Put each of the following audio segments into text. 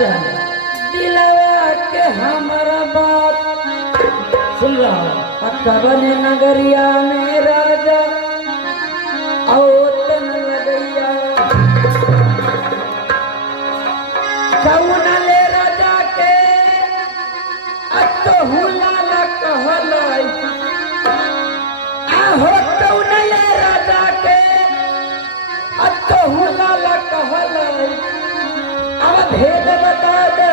राजन दिलवा के हमारा बात सुन रहा कवन नगरिया में राजा औतन लगैया कौन ले राजा के अतो हुला ला कहलाई आहो कौन ले राजा के अतो हुला ला कहलाई अब भेद बता दे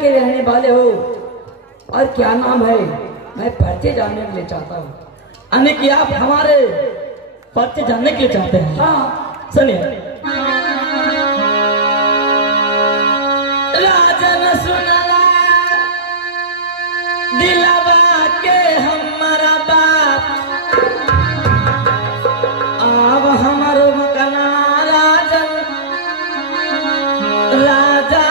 के रहने वाले हो और क्या नाम है? मैं परिचय जानने के लिए चाहता हूँ। यानी कि आप हमारे परिचय जानने के लिए चाहते हैं? हाँ सुनिए। राजन सुनला दिलवा के हमारा बाप अब हमारो मकना राजन राजा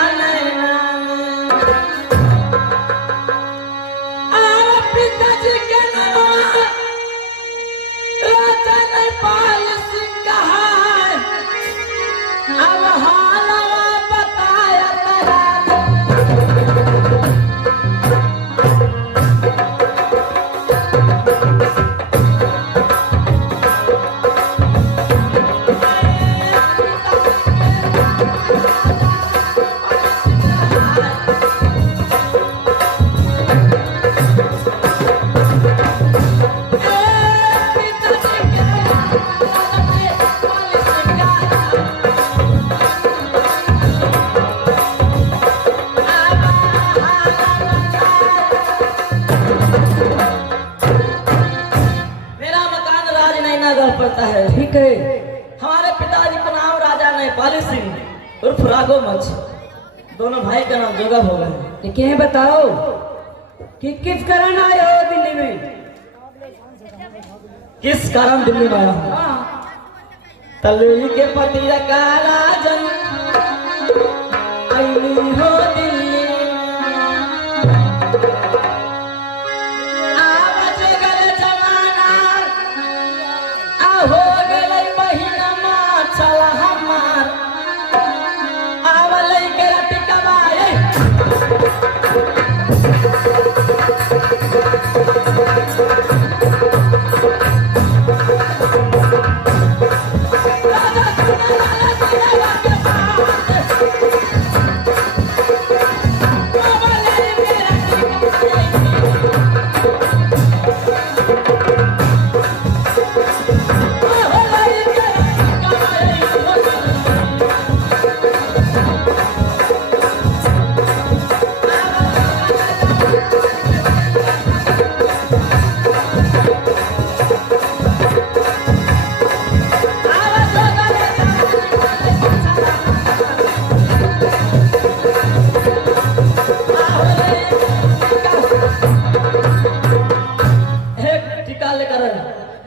पड़ता है। ठीक है। हमारे पिताजी का नाम राजा नेपाली सिंह उर्फ राघो मच, दोनों भाई का नाम जोगा हो गए। क्या बताओ कि किस कारण आए हो दिल्ली में? किस कारण दिल्ली में आया? तलुई के पति का राजन हो दिल्ली हो गए महीना चला हमार आवल के टिकवाए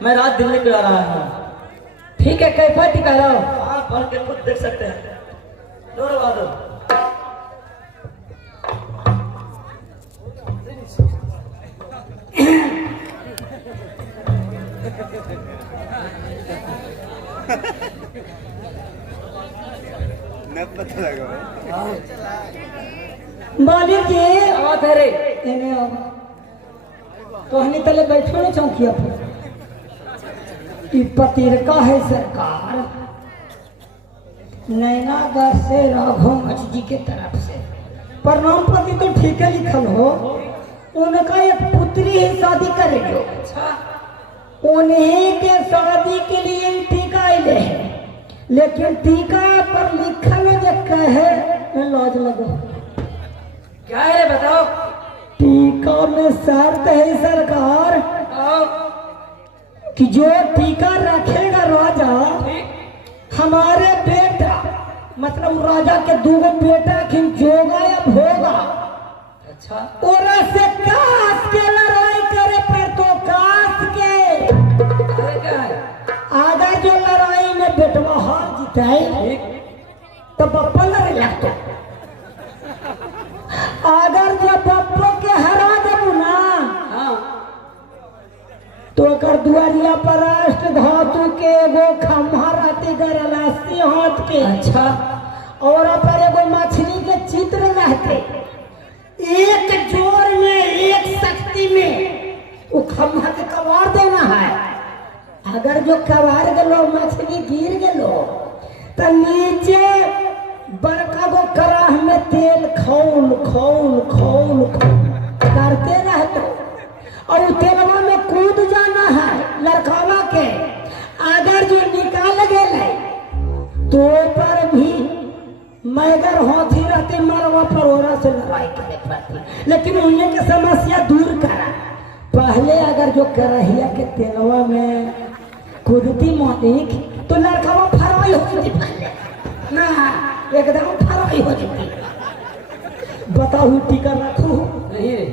मैं रात दिल्ली में आ रहा हूँ। ठीक है कैफा टिका रहो आप पढ़ के खुद देख सकते हैं। बोलिए तो हनी तले बैठो ना चौकिया पर पतिर का है सरकार नैनागढ़ से राघव मच जी के तरफ से प्रणाम पति तो ठीक है लिखल हो। उनका एक पुत्री ही शादी करेंगे। अच्छा उन्हीं के शादी के लिए टीका अले है, लेकिन टीका पर लिखल जो कहे लाज लगा। क्या है रे बताओ। टीका में शर्त है सरकार कि जो टीका रखेगा राजा, हमारे बेटा मतलब राजा के दूगो बेटा खिन जोगा या भोगा। अच्छा। और से कास के लड़ाई करे पर तो कास के क्या है? अगर जो लड़ाई में बेटवा हार जीते तो बप्पा लड़े लगतो। अगर जो बप्पो के हरा देबू ना तो कर दुआरिया पर राष्ट्र धातु के एगो खम्भा रहते गरलासी हाथ के। अच्छा। और पर एगो मछली के चित्र रहते, एक जोर में एक शक्ति में वो खम्भा के कबार देना है। अगर जो कबार गलो मछली गिर गलो तो नीचे बड़का गो कराह में तेल खौल खौल खौल करते रहते और तेलवा में कूद जाना है लड़कावा के। अगर जो निकाल गए तो पर भी मैगर हाथी रहते मरवा पर ओरा से लड़ाई करे पड़ती, लेकिन उन्हें की समस्या दूर करा। पहले अगर जो करहिया के तेलवा में कूदती मालिक तो लड़कावा फराई हो जाती, पहले ना एकदम फराई हो जाती। बताओ टीका रखू नहीं रे,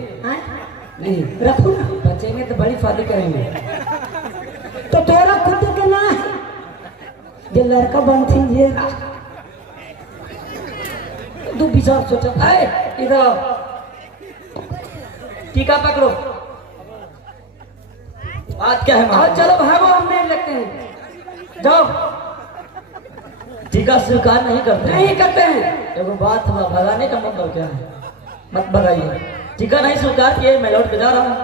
नहीं रखू ना, बचेंगे तो बड़ी फादी करेंगे। तो तोरा खुद के ना है जो लड़का बनती ये तू विचार सोचा। इधर टीका पकड़ो। बात क्या है? और चलो भागो, हम नहीं लगते हैं। जाओ। टीका स्वीकार नहीं करते हैं। एगो बात हुआ, भगाने का मतलब क्या है? मत भगाइए। टीका नहीं स्वीकार किए, मैं लौट के जा रहा हूँ।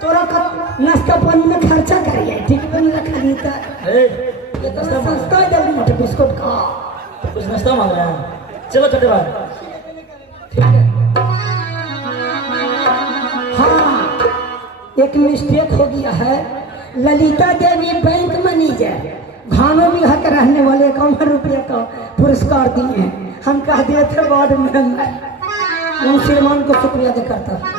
तोरा का नाश्ता पानी में खर्चा करिए, ठीक बनी रखा देता है। ये तो सस्ता है जल्दी मोटे बिस्कुट का। कुछ नाश्ता मांग रहे हैं। चलो छोटे भाई। ठीक है। हाँ, एक मिस्टेक हो गया है। ललिता देवी बैंक मैनेजर भानो बिहार के रहने वाले 51 रुपये का पुरस्कार दिए हैं। हम कह दिए थे वार्ड में, उन श्रीमान को शुक्रिया अदा करता हूं।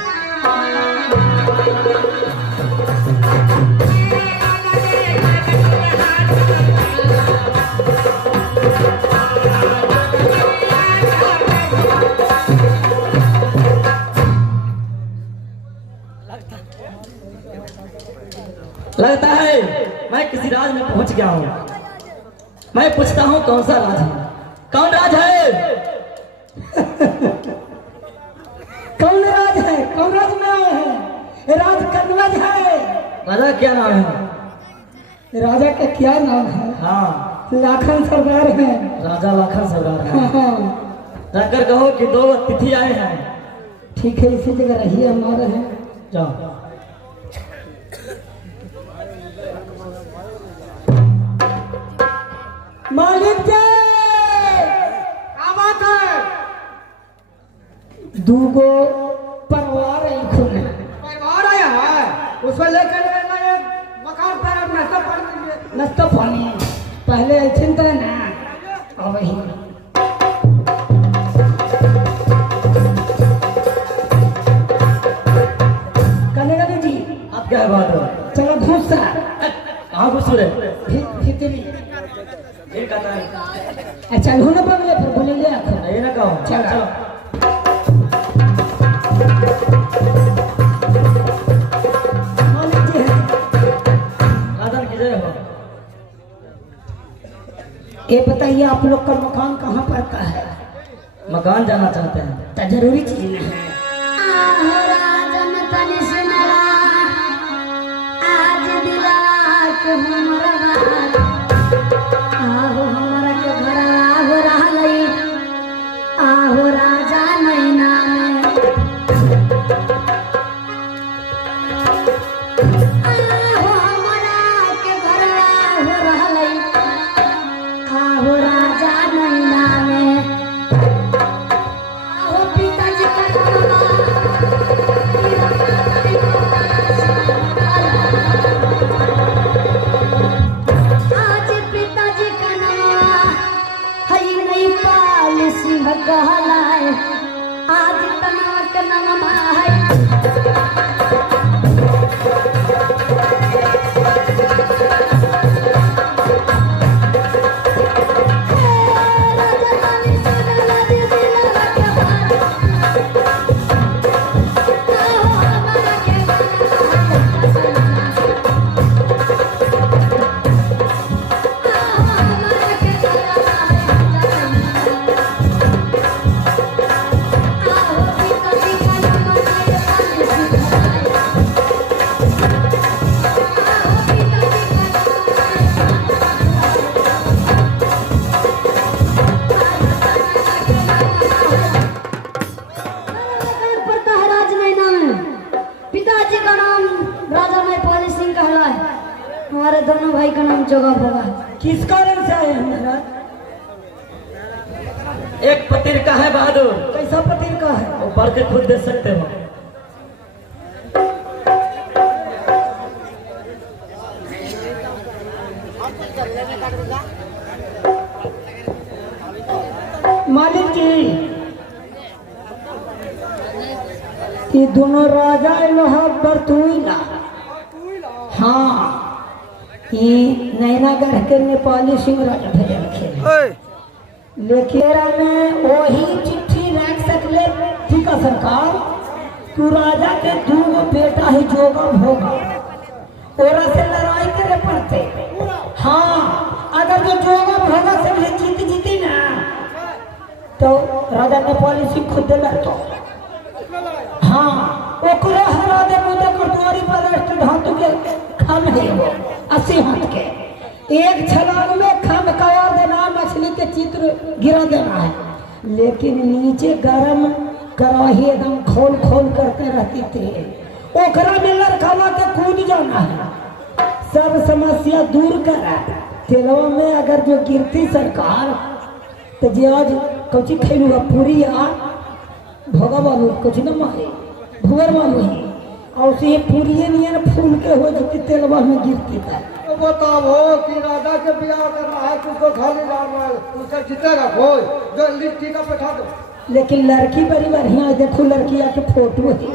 लगता है मैं किसी राज में पहुंच गया हूँ। मैं पूछता हूँ कौन सा राज है? कौन राज है? कौन राज है? कौन राज में आए हैं? राज कन्वज है। राजा क्या नाम है? राजा का क्या नाम है? हाँ, लाखन सरदार है। राजा लाखन सरदार है। हाँ। जाकर कहो कि 2 अतिथि आए हैं। ठीक है, इसी जगह रहिए, हमारे हैं। जाओ। मालिक जी, क्या बात है? दूगो परिवार परिवार आया है, उसको लेकर मकान पर नाश्ता पानी दीजिए। नाश्ता पानी पहले ऐसे तो ना अब ही कनेगा जी। आप क्या बात हो? चलो घुसा कहाँ घुस रहे? भीतरी। ये कहता है। अच्छा घूमने पड़े फिर बोले ले आखो। ये ना कहो। चलो। मालिक जी है। राधन की जय हो। ये बताइए आप लोग का मकान कहाँ पड़ता है? मकान जाना चाहते हैं तो जरूरी चीज है। पिताजी तना के नाम है पिताजी का नाम राजा में पाली सिंह कहला है। हमारे दोनों भाई का नाम जोगा होगा। किस कारण से आए हैं महाराज? एक पतिर का है बहादुर, कैसा पतिर का है? वो पढ़ के खुद दे सकते हो। मालिक जी, ये दोनों राजा लोहा बरतुईला, हाँ ये नैनागढ़ के नेपाली सिंह राजा भेजे रखे, लेकिन में वही चिट्ठी रख सकले ठीक है सरकार, तू राजा के दूगो बेटा ही जोगा होगा, ओरा से लड़ाई करे पड़ते। हाँ अगर जो जोगा होगा से भी जीती ना तो राजा नेपाली सिंह खुद लड़तो। हाँ ओकरो हरा दे मुझे कटोरी पर रस्ट धातु के खम है वो 80 हाथ के, एक छलांग में खम कवार देना, मछली के चित्र गिरा देना है, लेकिन नीचे गरम कड़ाही एकदम खोल खोल करते रहती थी, ओकरा में लड़कावा के कूद जाना है, सब समस्या दूर करा। तेलवा में अगर जो गिरती सरकार तो जे आज कुछ खेलूगा पूरी आ भोगा वालू कुछ न मारे भुवर वालू ही और उसे पूरी नियन फूल के हो जो तेलवा में गिरती था। तो बताओ कि राजा के ब्याह करना है, तुझको खाली जाना है, उसका जीतेगा कोई, जल्दी टीका बैठा दो। लेकिन लड़की बड़ी बढ़िया है, देखो लड़की आके फोटो है,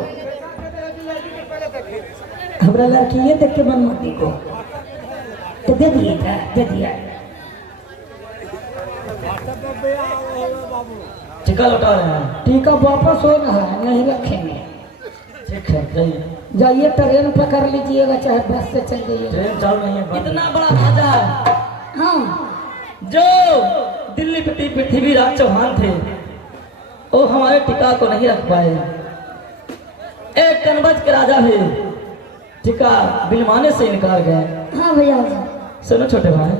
हमरा लड़की ये देख के मन मती को तो दे दिए था, दे दिया। टीका लौटा रहे हैं। टीका वापस हो रहा है, नहीं रखेंगे। ठीक है जाइए। जाइए ट्रेन पकड़ लीजिएगा, चाहे बस से चल जाइए। ट्रेन चल रही है। इतना बड़ा राजा है हाँ जो दिल्ली पे पृथ्वीराज चौहान थे, वो हमारे टीका को नहीं रख पाए। एक कनबज के राजा भी टीका बिलवाने से इनकार गए। हाँ भैया सुनो छोटे भाई,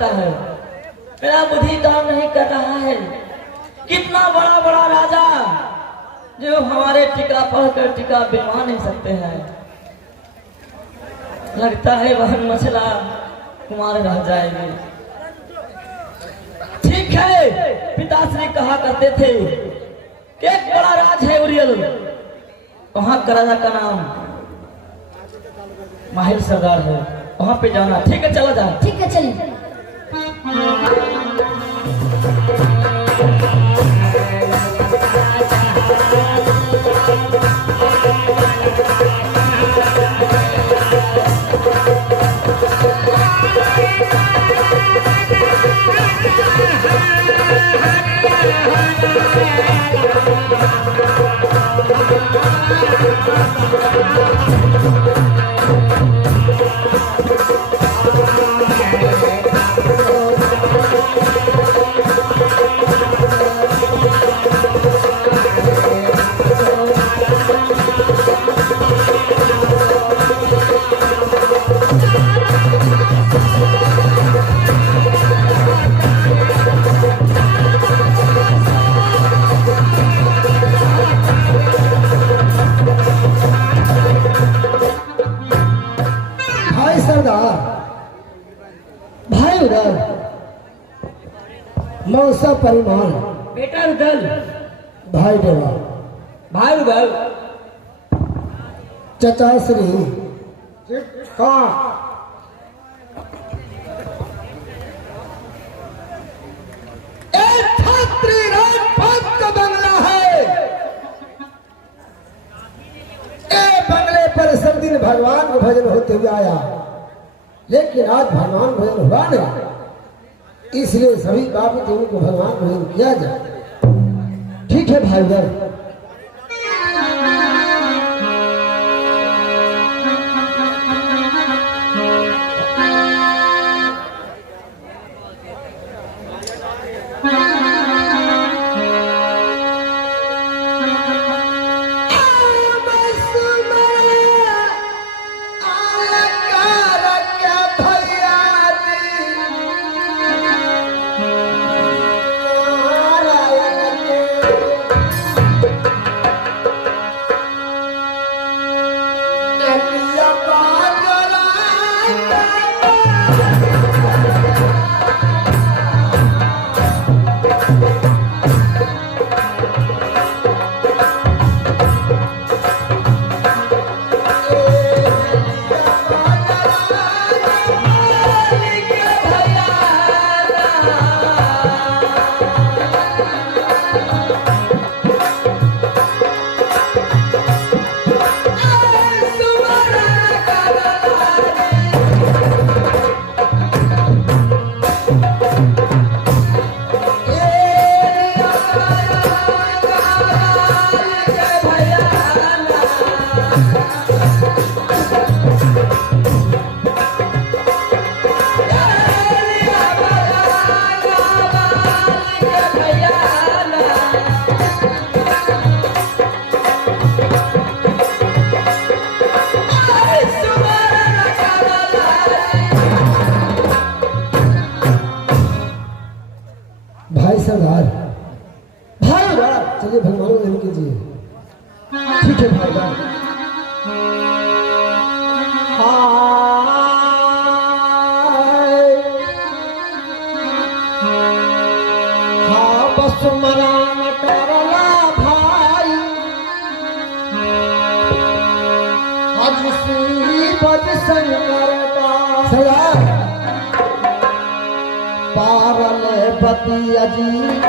लगता है, मेरा बुद्धि काम नहीं कर रहा है। कितना बड़ा बड़ा राजा जो हमारे टीका पढ़कर टीका बिलवा नहीं सकते हैं। लगता है बहन मछला कुमार रह जाएगी। ठीक है, पिताश्री कहा करते थे कि एक बड़ा राज है उरियल, वहां का राजा का नाम माहिर सरदार है, वहां पे जाना। ठीक है, चला जाए। ठीक है, चलिए। भाई सरदार, भाई उधर मौसा परिमाण, बेटा उधर, भाई देवा, भाई उधर, चचा श्री हाँ एक छात्री राजपथ का बंगला है। ए बंगले पर सब दिन भगवान का भजन होते हुए आया, लेकिन आज भगवान भजन हुआ नहीं, इसलिए सभी बाबू देवों को भगवान भजन किया जाए। ठीक है भाई बहन। भाई सरदार, भाई बात चलिए भगवान को नहीं कीजिए। ठीक है भाई बात। हाँ बस मरान करला भाई, आज सी बज शंकर का सरदार पारल पति अजीब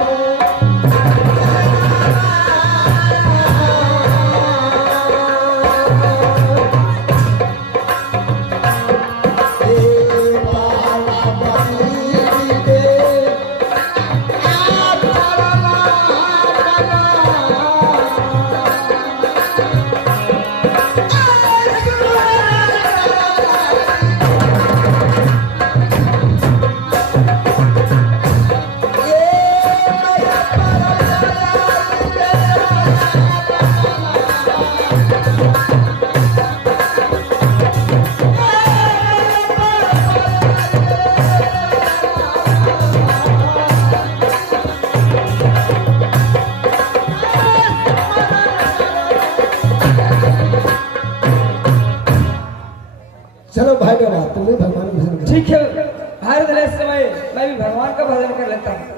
चलो भाई बहना तुम भी भगवान का भजन करो। ठीक है भारत देश समय मैं भी भगवान का भजन कर लेता हूँ।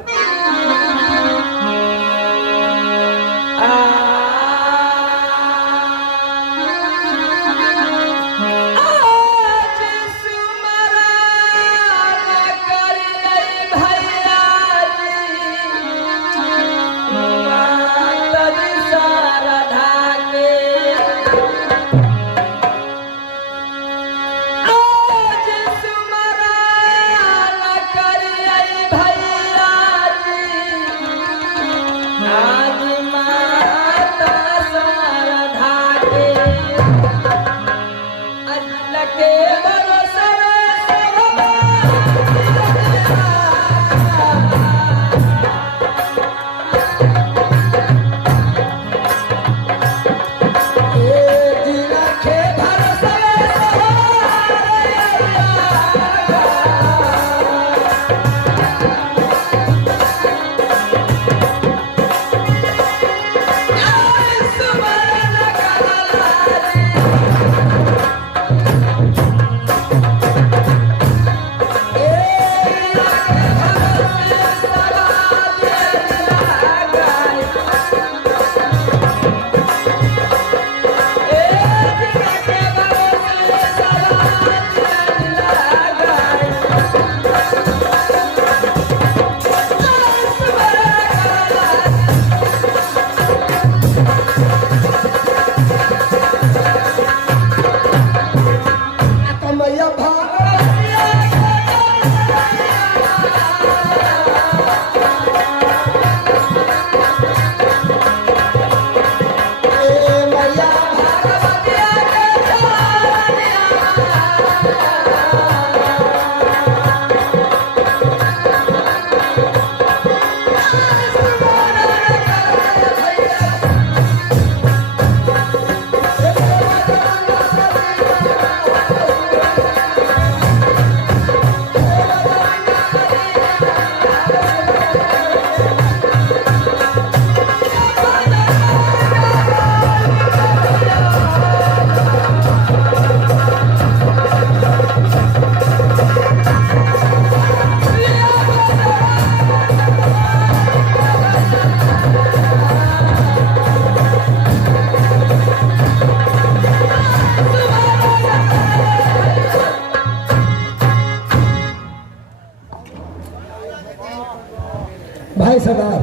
भाई सरदार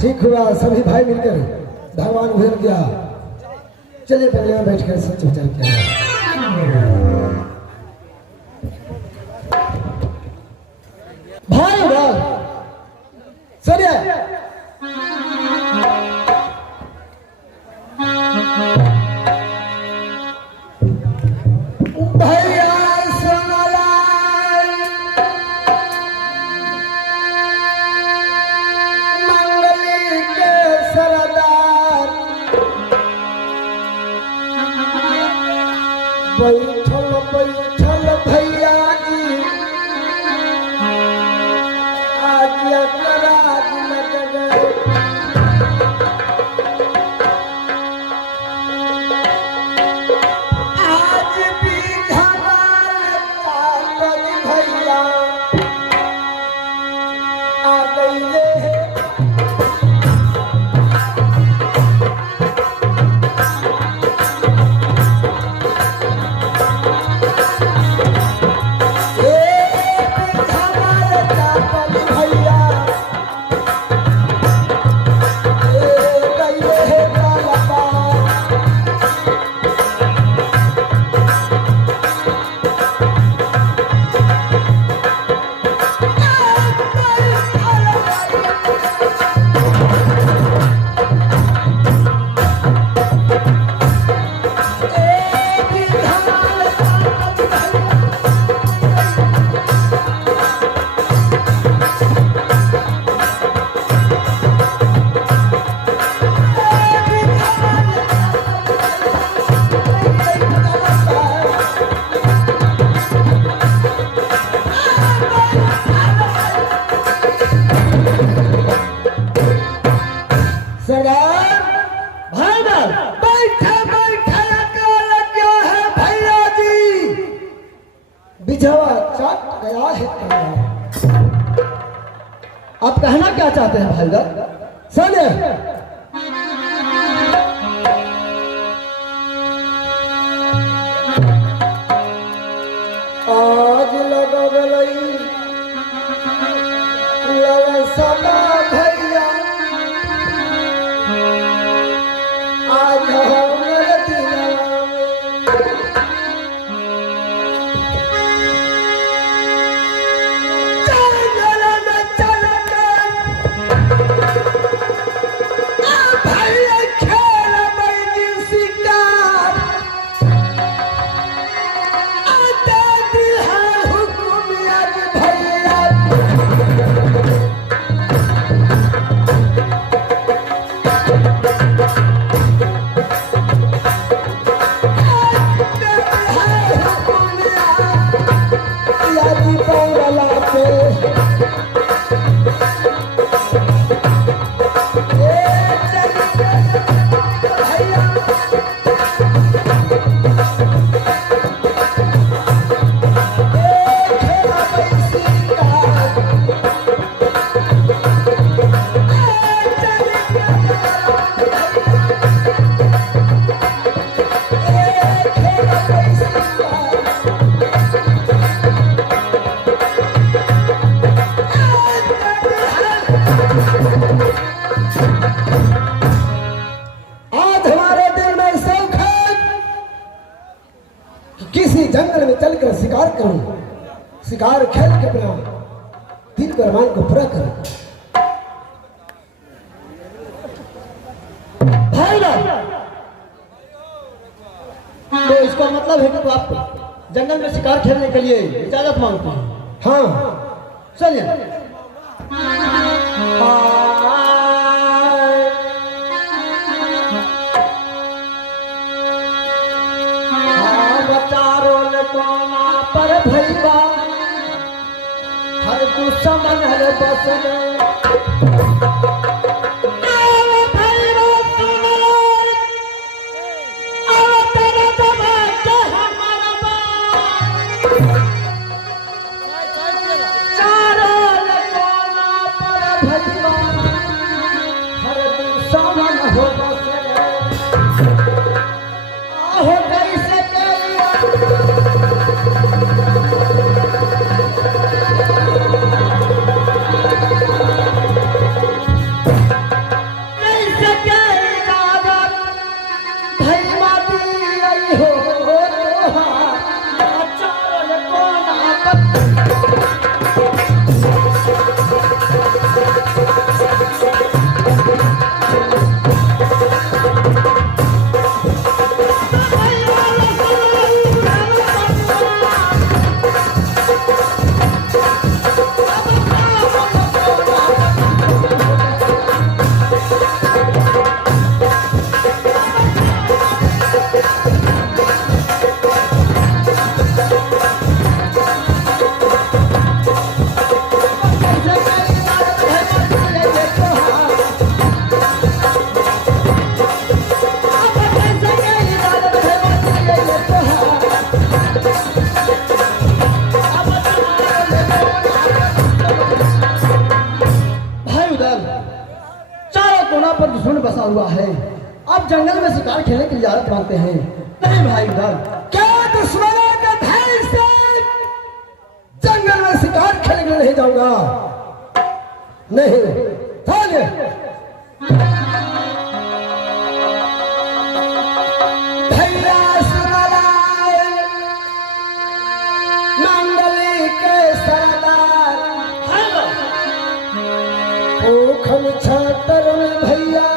ठीक हुआ सभी भाई मिलकर भगवान भजन किया। चलिए बंगले में बैठकर सच विचार किया। भाई भाई सुनिए भैया बैठल बैठल भैया जी आज अपराध लग गए। आज भी धमाल कागज भैया आ गए। आया है तलवार। आप कहना क्या चाहते हैं भाई दर? सुने आज लगवलई ललसना भैया आज हमर दिलवा किसी जंगल में चलकर शिकार करूं, शिकार खेल के अपना दिल के अरमान को पूरा करूं। भाई तो इसका मतलब है कि तो आप जंगल में शिकार खेलने के लिए इजाजत मांगते हैं? हाँ चलिए। पर भैया हर दुश्मन है बस बसा हुआ है। अब जंगल में शिकार खेलने की इजाजत मांगते हैं। नहीं भाई उधर क्या दुश्मनों के भय से जंगल में शिकार खेलने के लिए नहीं जाऊंगा। नहीं थाने भैया सुनलाए मंगली के सरदार ओखम छातर में भैया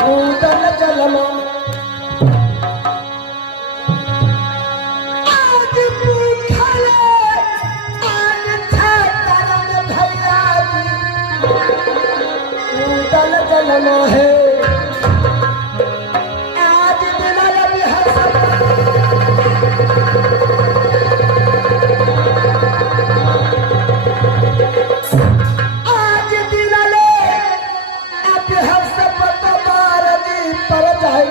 रूदल जलमा आज पूखले आज छातर में भैया रूदल जलमा है। आज दिलल भी हसन आज दिलले अब हसन पर जाए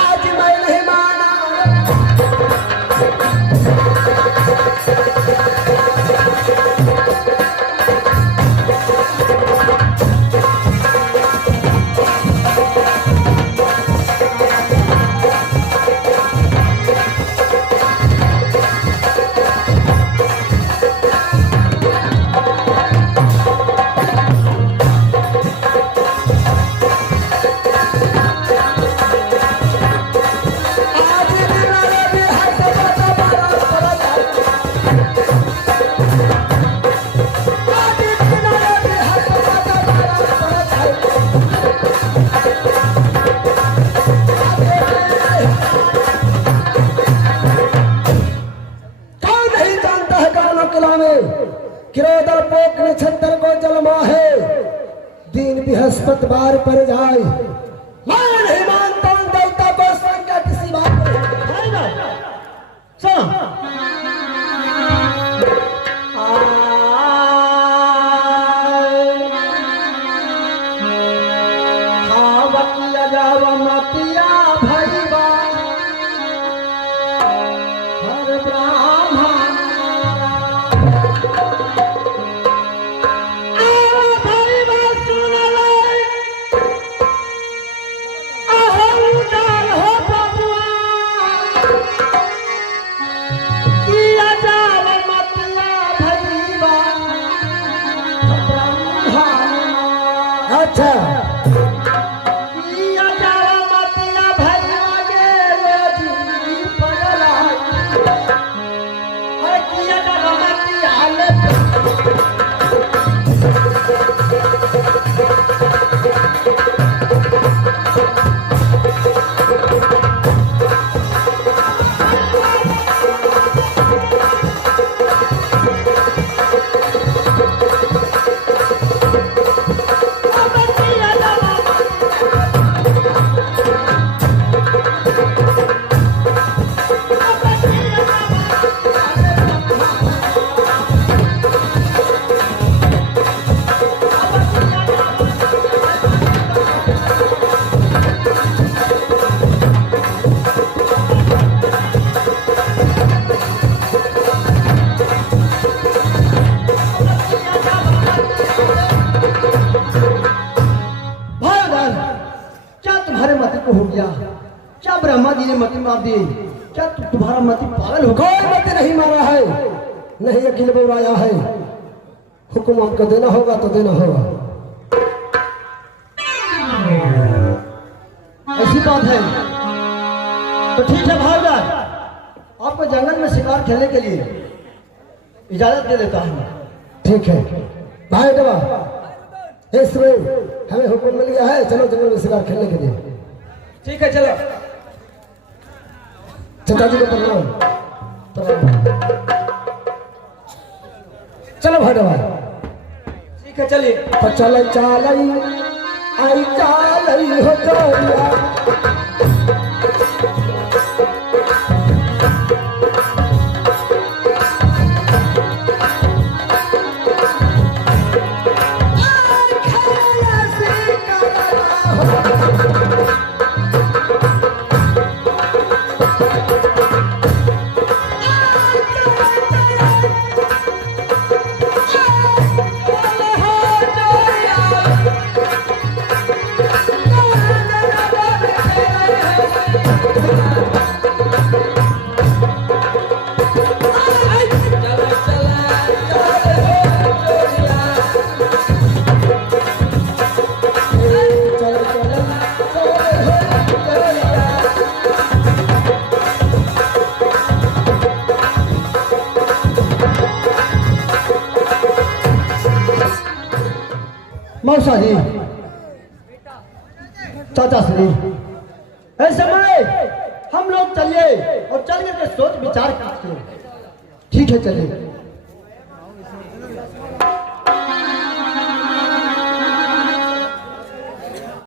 आज मैं नहीं माना। एतबार पर जाए। मैं नहीं मानता हूं देवता को स्वयं का किसी बात पर। अच्छा हो गया? क्या ब्रह्मा जी ने मती मार दी? क्या तुम्हारा मती पागल हो? कोई मती नहीं मारा है, नहीं अखिल बुराया है। हुक्म हमको देना होगा तो देना होगा। ऐसी बात है तो ठीक है भाईजान, आपको जंगल में शिकार खेलने के लिए इजाजत दे देता हूँ। ठीक है भाई दवा, इसमें हमें हुक्म मिल गया है, चलो जंगल में शिकार खेलने के लिए। ठीक है चलो। चाचा जी को प्रणाम। चलो भाई दवा। ठीक है चलिए। तो चल चाल आई चाल हो जोरिया, मौसा जी, चाचा श्री, ऐसे में हम लोग चलिए और चल करके सोच विचार करते हैं। ठीक है चलिए।